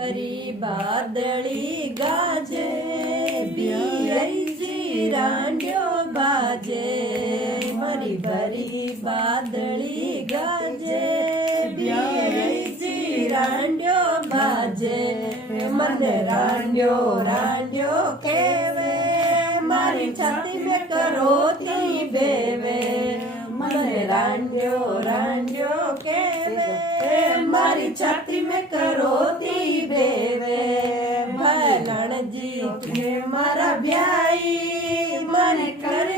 हरी बादली गाजे बियई रांड्यो बाजे मरी भरी बादली गाजे बियई रांड्यो बाजे मन रांड्यो रांड्यो केवे मारी छाती में करोती बेवे मन रांड्यो रांड्यो केवे मारी छाती में करोती बेवे भलन जी के मारा ब्याई मन कर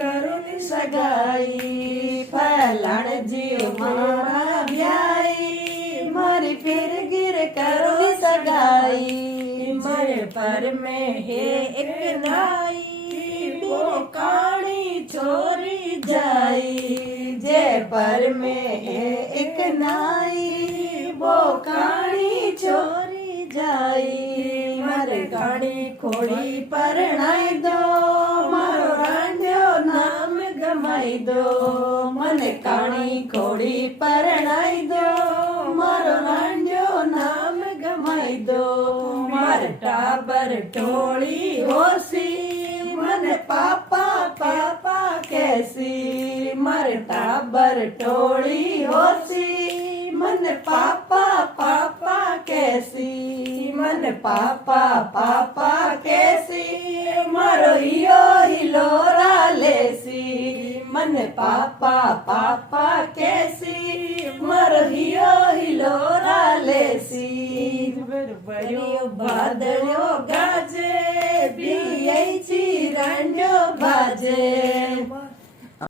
करो सगाई फलन जी मारा ब्याई मारी फिर गिर करो सगाई मर पर में है एक नाई वो काणी छोरी जाई जे पर में है एक नाई वो काणी छोरी जाई मर काणी खोड़ी परणाई दो मारो रांड्यो नाम गमाई दो मन काणी खोड़ी परणाई दो मारो रांड्यो नाम गमाई दो मार टाबर टोली होसी मन पापा पापा कैसी मर टाबर टोली होसी मन पापा पापा कैसी मन पापा पापा कैसी मारो यो हिलोरा लेसी मन पापा